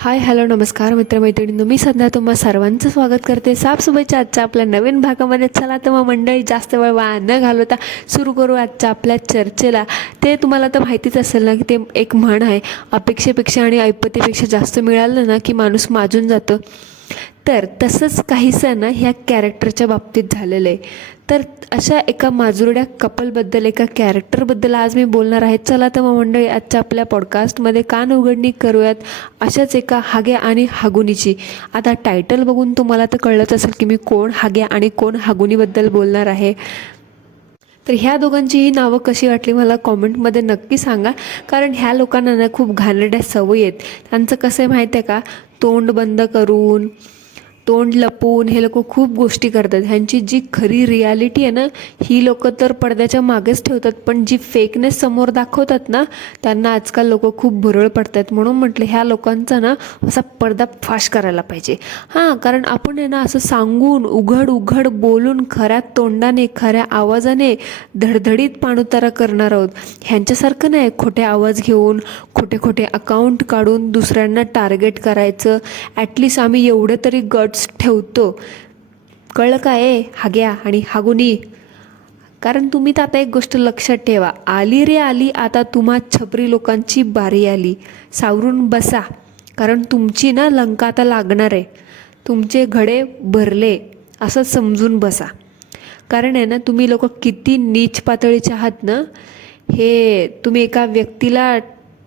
Hi hello नमस्कार मित्रमैत्रिणींनो, मी सध्या तुम्हा सर्वांचं स्वागत करते साफसफाईच्या आजच्या आपल्या नवीन भागामध्ये. चला तर मग मंडळी, जास्त वेळ वाया न घालवता सुरू करू आजच्या आपल्या चर्चेला. ते तुम्हाला तर माहितीच असेल ना की ते एक म्हण आहे, अपेक्षेपेक्षा आणि ऐपतीपेक्षा जास्त मिळालं ना की माणूस माजून जातं. तर तसंच काहीसं ना ह्या कॅरेक्टरच्या बाबतीत झालेलं आहे. तर अशा एका माजुरड्या कपलबद्दल, एका कॅरेक्टरबद्दल आज मी बोलणार आहे. चला तर मग मंडळी, आजच्या आपल्या पॉडकास्टमध्ये कान उघडणी करूयात अशाच एका हाग्या आणि हागुनीची. आता टायटल बघून तुम्हाला तर कळलंच असेल की मी कोण हाग्या आणि कोण हागुनीबद्दल बोलणार आहे. तर ह्या दोघांची ही नावं कशी वाटली मला कॉमेंटमध्ये नक्की सांगा. कारण ह्या लोकांना ना खूप घाणेरड्या सवयी आहेत. त्यांचं कसं आहे माहीत आहे का, तोंड बंद करून, तोंड लपवून हे लोक खूप गोष्टी करतात. ह्यांची जी खरी रियालिटी आहे ना, ही लोक तर पडद्याच्या मागेच ठेवतात, पण जी फेकनेस समोर दाखवतात ना, त्यांना आजकाल लोक खूप भुरळ पडतात. म्हणून म्हटलं ह्या लोकांचा ना असा पडदा फाश करायला पाहिजे. हां, कारण आपण आहे ना असं सांगून, उघड उघड बोलून, खऱ्या तोंडाने, खऱ्या आवाजाने धडधडीत पाणउतारा करणार आहोत. ह्यांच्यासारखं नाही खोटे आवाज घेऊन, खोटे खोटे अकाउंट काढून दुसऱ्यांना टार्गेट करायचं. ॲटलिस्ट आम्ही एवढे तरी गट्स ठेवतो. कळलं काय हाग्या आणि हागुनी? कारण तुम्ही तर आता एक गोष्ट लक्षात ठेवा, आली रे आली, आता तुम्हा छपरी लोकांची बारी आली. सावरून बसा, कारण तुमची ना लंका आता लागणार आहे. तुमचे घडे भरले असं समजून बसा. कारण आहे ना, तुम्ही लोक किती नीच पातळीचे आहात ना, हे तुम्ही एका व्यक्तीला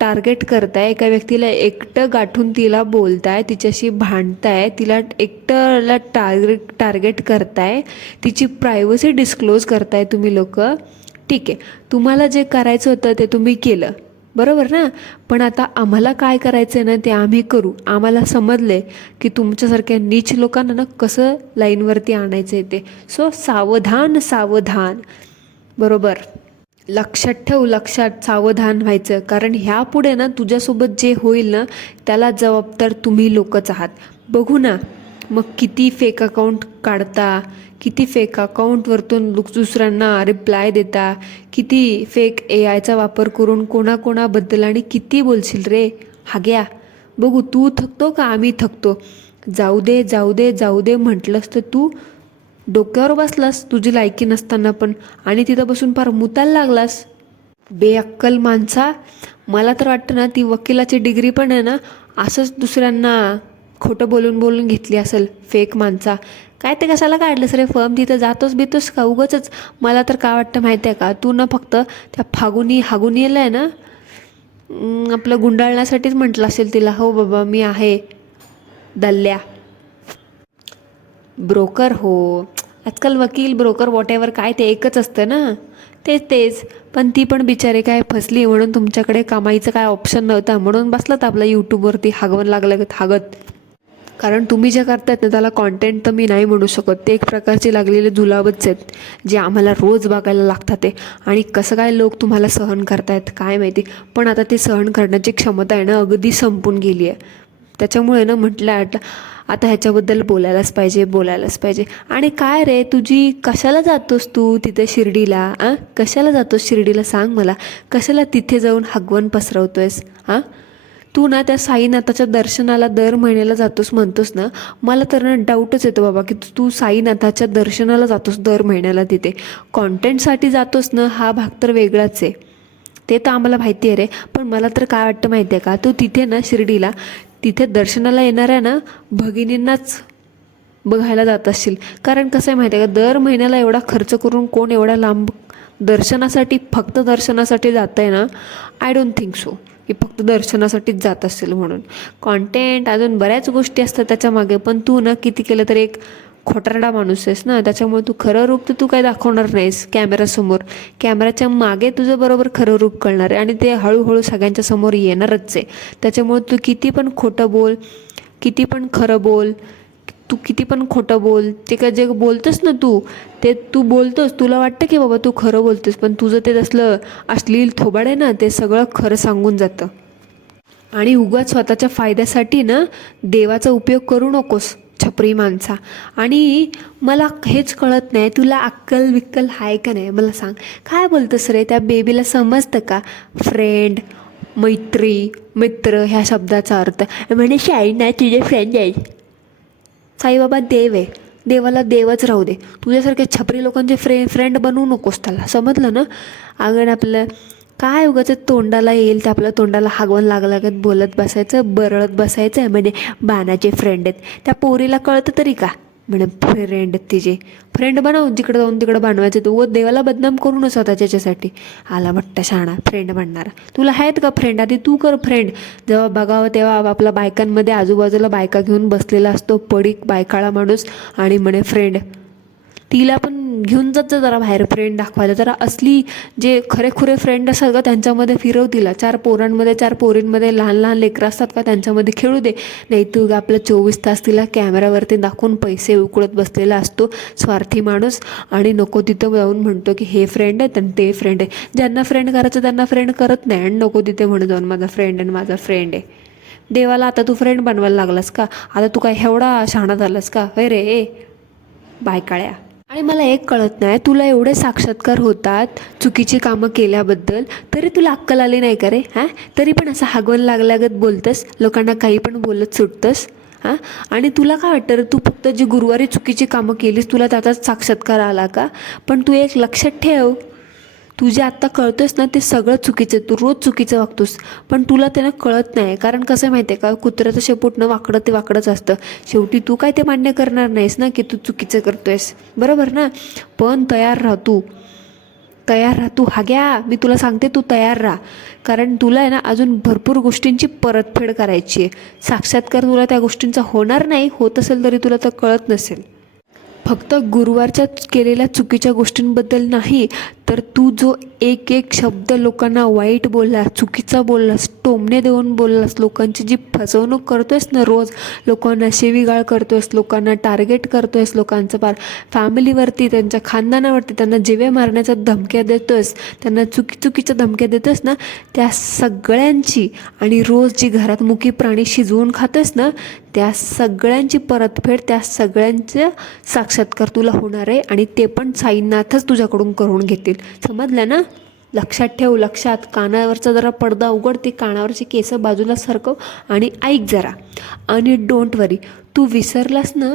टार्गेट करताय, एका व्यक्तीला एकटं गाठून तिला बोलताय, तिच्याशी भांडताय, तिला एकटंला टार्गेट करताय, तिची प्रायव्हसी डिस्क्लोज करताय तुम्ही लोक. ठीक आहे, तुम्हाला जे करायचं होतं ते तुम्ही केलं, बरोबर ना. पण आता आम्हाला काय करायचं आहे ना ते आम्ही करू. आम्हाला समजले की तुमच्यासारख्या नीच लोकांना ना कसं लाईनवरती आणायचं आहे ते. सो सावधान सावधान, बरोबर. लक्षात ठेव, लक्षात सावधान व्हायचं. कारण ह्यापुढे ना तुझ्यासोबत जे होईल ना त्याला जबाबदार तुम्ही लोकच आहात. बघू ना मग किती फेक अकाउंट काढता, किती फेक अकाउंटवरतून दुसऱ्यांना रिप्लाय देता, किती फेक AIचा वापर करून कोणाकोणाबद्दल आणि किती बोलशील रे हाग्या. बघू तू थकतो का आम्ही थकतो. जाऊ दे जाऊ दे जाऊ दे म्हटलंस तर तू डोक्यावर बसलास तुझी लायकी नसताना पण, आणि तिथं बसून फार मुतायला लागलास. बेअक्कल माणसा. मला तर वाटतं ना ती वकिलाची डिग्री पण आहे ना असंच दुसऱ्यांना खोटं बोलून बोलून घेतली असेल. फेक माणसा. काय ते कशाला काढलंस रे फर्म, तिथं जातोस बितोस का उगाचच. मला तर काय वाटतं माहिती आहे का, तू ना फक्त त्या हागुनीला आहे ना आपलं गुंडाळण्यासाठीच म्हटलं असेल तिला, हो बाबा मी आहे दल्ल्या. ब्रोकर हो, आजकाल वकील ब्रोकर वॉटेवर काय ते एकच असतं ना. तेच. पण ती पण बिचारी काय फसली, म्हणून तुमच्याकडे कमाईचं काय ऑप्शन नव्हता म्हणून बसलात आपल्या यूट्यूबवरती हागवण हागत. कारण तुम्ही जे करतायत ना त्याला कॉन्टेंट तर मी नाही म्हणू शकत. ते एक प्रकारचे लागलेले जुलाबच आहेत जे आम्हाला रोज बघायला लागतात ते. आणि कसं काय लोक तुम्हाला सहन करतायत काय माहिती. पण आता ते सहन करण्याची क्षमता आहे ना अगदी संपून गेली आहे. त्याच्यामुळे ना म्हटलं आता ह्याच्याबद्दल बोलायलाच पाहिजे. आणि काय रे, तुझी कशाला जातोस तू तिथे शिर्डीला? कशाला जातोस शिर्डीला सांग मला. कशाला तिथे जाऊन हगवण पसरवतोयस? तू ना त्या साईनाथाच्या दर्शनाला दर महिन्याला जातोस म्हणतोस ना. मला तर ना डाऊटच येतो बाबा की तू साईनाथाच्या दर्शनाला जातोस दर महिन्याला, तिथे कॉन्टेंटसाठी जातोस ना, हा भाग तर वेगळाच आहे. ते तर आम्हाला माहिती आहे रे. पण मला तर काय वाटतं माहिती आहे का, तू तिथे ना शिर्डीला तिथे दर्शनाला येणाऱ्या ना भगिनींनाच बघायला जात असशील. कारण कसं आहे माहिती आहे का, दर महिन्याला एवढा खर्च करून कोण एवढा लांब दर्शनासाठी, फक्त दर्शनासाठी जात आहे ना. आय डोंट थिंक सो की फक्त दर्शनासाठीच जात असेल म्हणून. कॉन्टेंट अजून बऱ्याच गोष्टी असतात त्याच्यामागे. पण तू ना किती केलं तरी एक खोटारडा माणूस आहेस ना, त्याच्यामुळे तू खरं रूप तर तू काय दाखवणार नाहीस कॅमेरासमोर. कॅमेऱ्याच्या मागे तुझं बरोबर खरं रूप कळणार आहे आणि ते हळूहळू सगळ्यांच्या समोर येणारच आहे. त्याच्यामुळे तू किती पण खोटं बोल, किती पण खरं बोल, तू किती पण खोटं बोल, ते काय जे बोलतोस ना ते तू बोलतोस, तुला वाटतं की बाबा तू खरं बोलतोस, पण तुझं ते तसलं अश्लील थोबाड आहे ना, ते सगळं खरं सांगून जातं. आणि उगाच स्वतःच्या फायद्यासाठी ना देवाचा उपयोग करू नकोस छपरी माणसा. आणि मला हेच कळत नाही, तुला अक्कल विक्कल आहे का नाही मला सांग. काय बोलतोस रे, त्या बेबीला समजतं का फ्रेंड मैत्री मित्र ह्या शब्दाचा अर्थ म्हणजे शाई नाही तुझे फ्रेंड आहे. साईबाबा देव आहे, देवाला देवच राहू दे. तुझ्यासारख्या छपरी लोकांचे फ्रेंड बनवू नकोस त्याला, समजलं ना. अगं आपलं काय उगाच तोंडाला येईल ते आपल्या तोंडाला हागवण लागत बोलत बसायचं, बरळत बसायचं आहे म्हणजे बाणाचे फ्रेंड आहेत. त्या पोरीला कळतं तरी का म्हणे फ्रेंड आहेत तिचे. फ्रेंड बनव, जिकडं जाऊन तिकडं बनवायचं. तू देवाला बदनाम करू नसतो त्याच्यासाठी. आला वाटतं शहाणा फ्रेंड बनणार. तुला आहेत का फ्रेंड? आधी तू कर फ्रेंड. जेव्हा बघावं तेव्हा आपल्या बायकांमध्ये आजूबाजूला बायका घेऊन बसलेला असतो पडीक बायकाळा माणूस आणि म्हणे फ्रेंड. तिला पण घेऊन जात जरा बाहेर फ्रेंड दाखवायला. जरा असली जे खरे फ्रेंड असतात का त्यांच्यामध्ये फिरव तिला. 4 पोरांमध्ये 4 पोरींमध्ये लहान लहान लेकरं असतात का त्यांच्यामध्ये खेळू दे. नाही तू आपलं 24 तास तिला कॅमेरावरती दाखवून पैसे उकळत बसलेला असतो स्वार्थी माणूस. आणि नको तिथं जाऊन म्हणतो की हे फ्रेंड आहेत आणि ते फ्रेंड आहे. ज्यांना फ्रेंड करायचं त्यांना फ्रेंड करत नाही आणि नको तिथे म्हणून जाऊन माझा फ्रेंड आहे माझा फ्रेंड आहे. देवाला आता तू फ्रेंड बनवायला लागलास का? आता तू काय एवढा शहाणा झालास का? होय रे बायकाळ्या. आणि मला एक कळत नाही, तुला एवढे साक्षात्कार होतात चुकीची कामं केल्याबद्दल, तरी तुला अक्कल आली नाही का रे? हां, तरी पण असं हागवण लागल्यागत बोलतंस, लोकांना काही पण बोलत सुटतंस. हां, आणि तुला काय वाटतं रे, तू फक्त जी गुरुवारी चुकीची कामं केलीस तुला त्याचाच साक्षात्कार आला का? पण तू एक लक्षात ठेव, तू जे आत्ता कळतोस ना ते सगळं चुकीचं. तू रोज चुकीचं वागतोस पण तुला त्यानं कळत नाही. कारण कसं आहे माहिती आहे का, कुत्र्याचं शेपूट न वाकडं ते वाकडंच असतं. शेवटी तू काय ते मान्य करणार नाहीस ना की तू चुकीचं करतोयस, बरोबर ना. पण तयार राह, तयार राह तू हाग्या. मी तुला सांगते तू तयार राहा. कारण तुला आहे ना अजून भरपूर गोष्टींची परतफेड करायची आहे. साक्षात्कार तुला त्या गोष्टींचा होणार नाही, होत असेल तरी तुला तर कळत नसेल. फक्त गुरुवारच्या केलेल्या चुकीच्या गोष्टींबद्दल नाही, तर तू जो एक शब्द लोकांना वाईट बोललास, चुकीचा बोललास, टोमणे देऊन बोललास, लोकांची जी फसवणूक करतोयस ना रोज, लोकांना शिवीगाळ करतोयस, लोकांना टार्गेट करतोयस, लोकांचं पार फॅमिलीवरती, त्यांच्या खानदानावरती त्यांना जीवे मारण्याच्या धमक्या देतोयस, त्यांना चुकीच्या धमक्या देतोयस ना, त्या सगळ्यांची, आणि रोज जी घरात मुकी प्राणी शिजवून खातोयस ना त्या सगळ्यांची परतफेड, त्या सगळ्यांचं साक्षात्कार तुला होणार आहे. आणि ते पण साईनाथच तुझ्याकडून करून घेतील, समजलं ना. लक्षात ठेव, लक्षात. कानावरचा जरा पडदा उघड, ते कानावरची केस बाजूला सरकव आणि ऐक जरा. आणि डोंट वरी, तू विसरलास ना,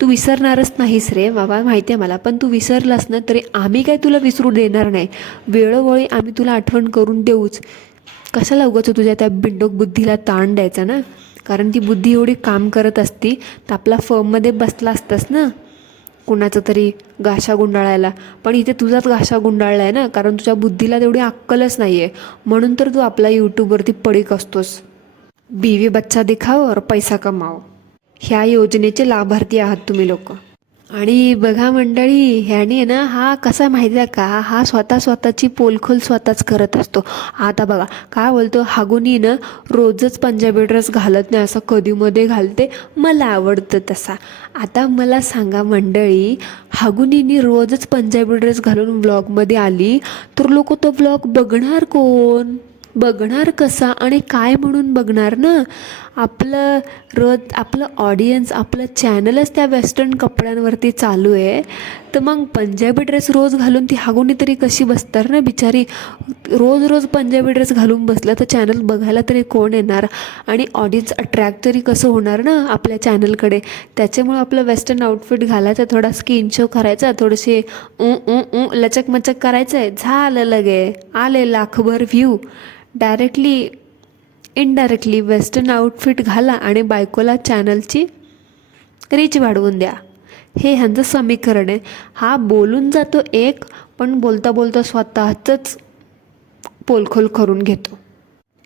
तू विसरणारच नाहीस रे बाबा, माहिती आहे मला. पण तू विसरलास ना तरी आम्ही काय तुला विसरू देणार नाही. वेळोवेळी आम्ही तुला आठवण करून देऊच. कशाला उगाच तुझ्या त्या बिंडोक बुद्धीला ताण द्यायचा ना. कारण ती बुद्धी एवढी काम करत असती तर आपला फर्ममध्ये बसला असतास ना कुणाचं तरी घाशा गुंडाळायला. पण इथे तुझाच घाशा गुंडाळला आहे ना, कारण तुझ्या बुद्धीला तेवढी अक्कलच नाही आहे. म्हणून तर तू आपला यूट्यूबवरती पडीक असतोस. बीवी बच्चा दिखाओ और पैसा कमाओ, ह्या योजनेचे लाभार्थी आहात तुम्ही लोक. आणि बघा मंडळी, ह्याने आहे ना, हा कसा माहिती आहे का, हा स्वतःची पोलखोल स्वतःच करत असतो. आता बघा काय बोलतो, हागुनी ना रोजच पंजाबी ड्रेस घालत नाही, असं कधीमध्ये घालते, मला आवडतं तसा. आता मला सांगा मंडळी, हागुनीनी रोजच पंजाबी ड्रेस घालून व्लॉगमध्ये आली तर लोक तो व्लॉग बघणार कोण? बघणार कसा आणि काय म्हणून बघणार ना. आपलं ऑडियन्स, आपलं चॅनलच त्या वेस्टर्न कपड्यांवरती चालू आहे, तर मग पंजाबी ड्रेस रोज घालून ती हागुनी तरी कशी बसणार ना बिचारी. रोज पंजाबी ड्रेस घालून बसलं तर चॅनल बघायला तरी कोण येणार आणि ऑडियन्स अट्रॅक्ट तरी कसं होणार ना आपल्या चॅनलकडे. त्याच्यामुळं आपलं वेस्टर्न आउटफिट घालायचं, थोडा स्किन शो करायचा, थोडेसे लचक मचक करायचं आहे, झालं लगे आले लाखभर view. Directly indirectly western outfit घाला आणि बायकोला चॅनलची रीच वाढवून द्या. हे ह्यांचं समीकरण आहे. हा बोलून जातो एक, पण बोलता बोलता स्वतःचंच पोलखोल करून घेतो.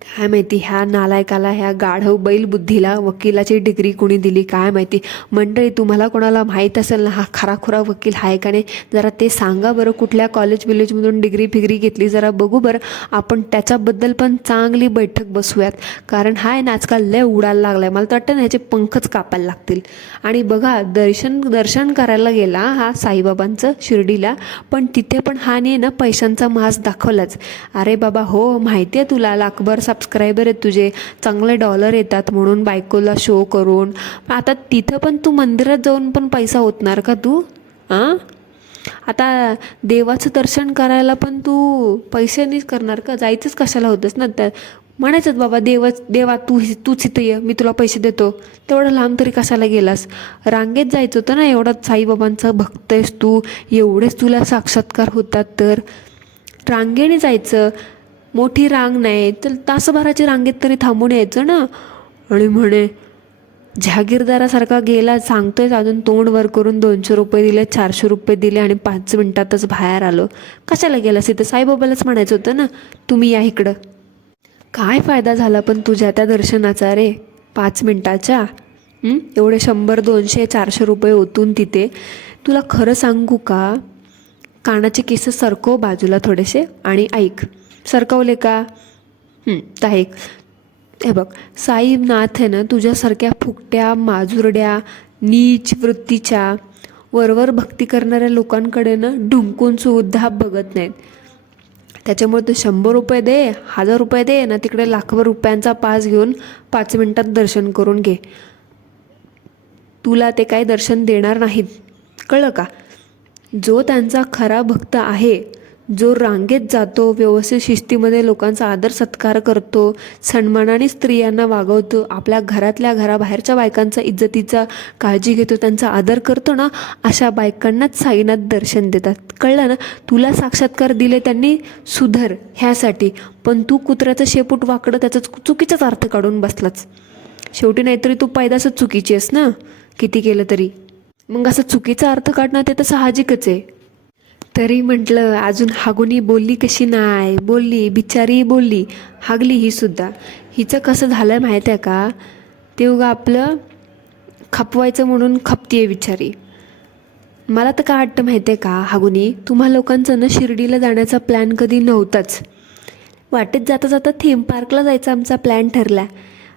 काय माहिती ह्या नालायकाला, ह्या गाढव बैलबुद्धीला वकिलाची डिग्री कोणी दिली काय माहिती. मंडळी, तुम्हाला कोणाला माहीत असेल ना हा खराखुरा वकील आहे का नाही, जरा ते सांगा बरं. कुठल्या कॉलेजमधून डिग्री फिग्री घेतली जरा बघू बरं. आपण त्याच्याबद्दल पण चांगली बैठक बसूयात. कारण हा आहे ना आजकाल लय उडायला लागला आहे. मला तर वाटतं ना ह्याचे पंखच कापायला लागतील. आणि बघा, दर्शन करायला गेला हा साईबाबांचं शिर्डीला, पण तिथे पण हाने ना पैशांचा मास दाखवलाच. अरे बाबा हो, माहिती आहे तुला, लाखभर सबस्क्रायबर आहेत तुझे, चांगले डॉलर येतात म्हणून बायकोला शो करून. आता तिथं पण तू मंदिरात जाऊन पण पैसा होतणार का तू? आता देवाचं दर्शन करायला पण तू पैशानेच करणार का? जायचंच कशाला होतंस ना? त्या म्हणायचंच बाबा देवा तूच इथं ये, मी तुला पैसे देतो. तेवढं लांब तरी कशाला गेलास? रांगेत जायचं होतं ना. एवढा साईबाबांचा भक्त आहेस तू, एवढेच तुला साक्षात्कार होतात तर रांगेने जायचं. मोठी रांग नाही तर तासभराची रांगेत तरी थांबून यायचं ना. आणि म्हणे जहागीरदारासारखा गेला, सांगतोय अजून तोंड वर करून 200 रुपये दिले, 400 रुपये दिले आणि 5 मिनिटातच बाहेर आलो. कशाला गेलास? इथं साईबाबालाच म्हणायचं होतं ना तुम्ही या इकडं. काय फायदा झाला पण तुझ्या त्या दर्शनाचा रे 5 मिनिटाच्या? एवढे 100 200 400 रुपये ओतून तिथे. तुला खरं सांगू का, कानाचे केस सरकव बाजूला थोडेसे आणि ऐक. सरकवले का? तर ऐक. हे बघ, साईनाथ आहे ना तुझ्यासारख्या फुकट्या माजुरड्या नीच वृत्तीच्या वरवर भक्ती करणाऱ्या लोकांकडे ना ढुंकून सुद्धा बघत नाहीत. त्याच्यामुळे तू 100 रुपये दे, 1000 रुपये दे ना, तिकडे लाखभर रुपयांचा पास घेऊन 5 मिनिटात दर्शन करून घे. तुला ते काही दर्शन देणार नाहीत, कळलं का? जो त्यांचा खरा भक्त आहे, जो रांगेत जातो, व्यवस्थित शिस्तीमध्ये लोकांचा आदर सत्कार करतो, सन्मानाने स्त्रियांना वागवतो, आपल्या घरातल्या घराबाहेरच्या बायकांचा इज्जतीचा काळजी घेतो, त्यांचा आदर करतो ना, अशा बायकांनाच साईनाथ दर्शन देतात. कळलं ना? तुला साक्षात्कार दिले त्यांनी सुधर ह्यासाठी, पण तू कुत्र्याचं शेपूट वाकडं त्याचा चुकीचाच अर्थ काढून बसलाच. शेवटी नाहीतरी तू पैदासच चुकीची आहेस ना, किती केलं तरी. मग असं चुकीचा अर्थ काढणं ते तर साहजिकच आहे. तरी म्हटलं अजून हागुनी बोलली कशी नाही? बोलली, बिचारी बोलली, हागली ही सुद्धा. हिचं कसं झालं माहीत आहे का? ते उगा आपलं खपवायचं म्हणून खपतीये बिचारी. मला तर काय वाटतं माहिती आहे का हागुनी, तुम्हा लोकांचं ना शिर्डीला जाण्याचा प्लॅन कधी नव्हताच. वाटेत जाता जाता थीम पार्कला जायचा आमचा प्लॅन ठरला.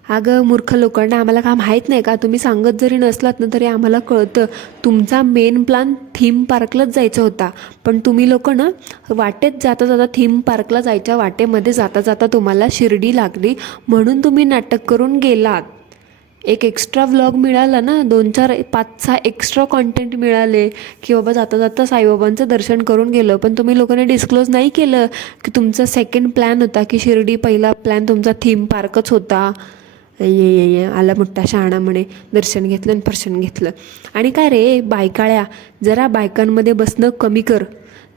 अगं मूर्ख लोकांना, आम्हाला काय माहीत नाही का? तुम्ही सांगत जरी नसलात ना तरी आम्हाला कळतं. तुमचा मेन प्लॅन थीम पार्कलाच जायचा होता, पण तुम्ही लोक ना वाटेत जाता जाता थीम पार्कला जायच्या वाटेमध्ये जाता जाता तुम्हाला शिर्डी लागली म्हणून तुम्ही नाटक करून गेलात. एक एक्स्ट्रा व्लॉग मिळाला ना, 2-4 5-6 एक्स्ट्रा कॉन्टेंट मिळाले की बाबा जाता जाता साईबाबांचं दर्शन करून गेलं. पण तुम्ही लोकांनी डिस्क्लोज नाही केलं की तुमचा सेकंड प्लॅन होता की शिर्डी, पहिला प्लॅन तुमचा थीम पार्कच होता. ये आला मोठा शहाणा म्हणे, दर्शन घेतलं आणि फर्शन घेतलं. आणि काय रे बायकाळ्या, जरा बायकांमध्ये बसणं कमी कर,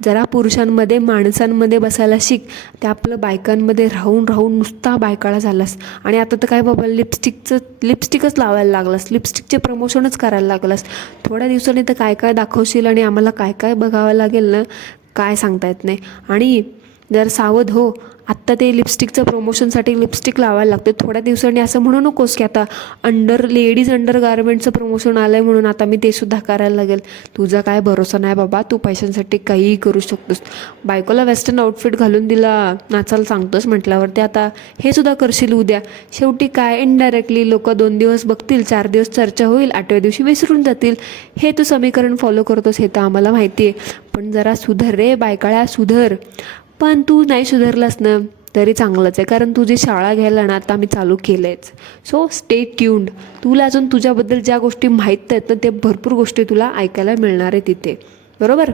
जरा पुरुषांमध्ये माणसांमध्ये बसायला शिक. ते आपलं बायकांमध्ये राहून राहून नुसता बायकाळा झालास. आणि आता तर काय बाबा लिपस्टिकच लावायला लागलास, लिपस्टिकचे प्रमोशनच करायला लागलास. थोड्या दिवसांनी तर काय काय दाखवशील आणि आम्हाला काय काय बघावं लागेल ना, काय सांगता येत नाही. आणि जर सावध हो, आत्ता ते लिपस्टिकचं प्रमोशनसाठी लिपस्टिक लावायला लागते. थोड्या दिवसांनी असं म्हणू नकोस की आता लेडीज अंडर गार्मेंटचं प्रमोशन आलं आहे म्हणून आता मी ते सुद्धा करायला लागेल. तुझा काय भरोसा नाही बाबा, तू पैशांसाठी काहीही करू शकतोस. बायकोला वेस्टर्न आउटफिट घालून दिला नाचायला सांगतोस म्हटल्यावरती आता हे सुद्धा करशील उद्या. शेवटी काय इनडायरेक्टली लोक 2 दिवस बघतील, 4 दिवस चर्चा होईल, 8व्या दिवशी विसरून जातील. हे तू समीकरण फॉलो करतोस हे तर आम्हाला माहिती आहे. पण जरा सुधर रे बायकाळ्या, सुधर. पण तू नाही सुधारलास ना तरी चांगलंच आहे, कारण तुझी शाळा घ्यायला ना आता आम्ही चालू केलं आहेच. So stay tuned. तुला अजून तुझ्याबद्दल ज्या गोष्टी माहीत आहेत ना ते भरपूर गोष्टी तुला ऐकायला मिळणार आहे तिथे, बरोबर?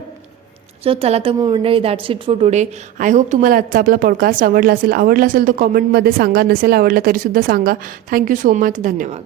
सो चला तर मग मंडळी, that's it for today. I hope तुम्हाला आजचा आपला पॉडकास्ट आवडला असेल तर कॉमेंटमध्ये सांगा, नसेल आवडला तरीसुद्धा सांगा. थँक्यू सो मच, धन्यवाद.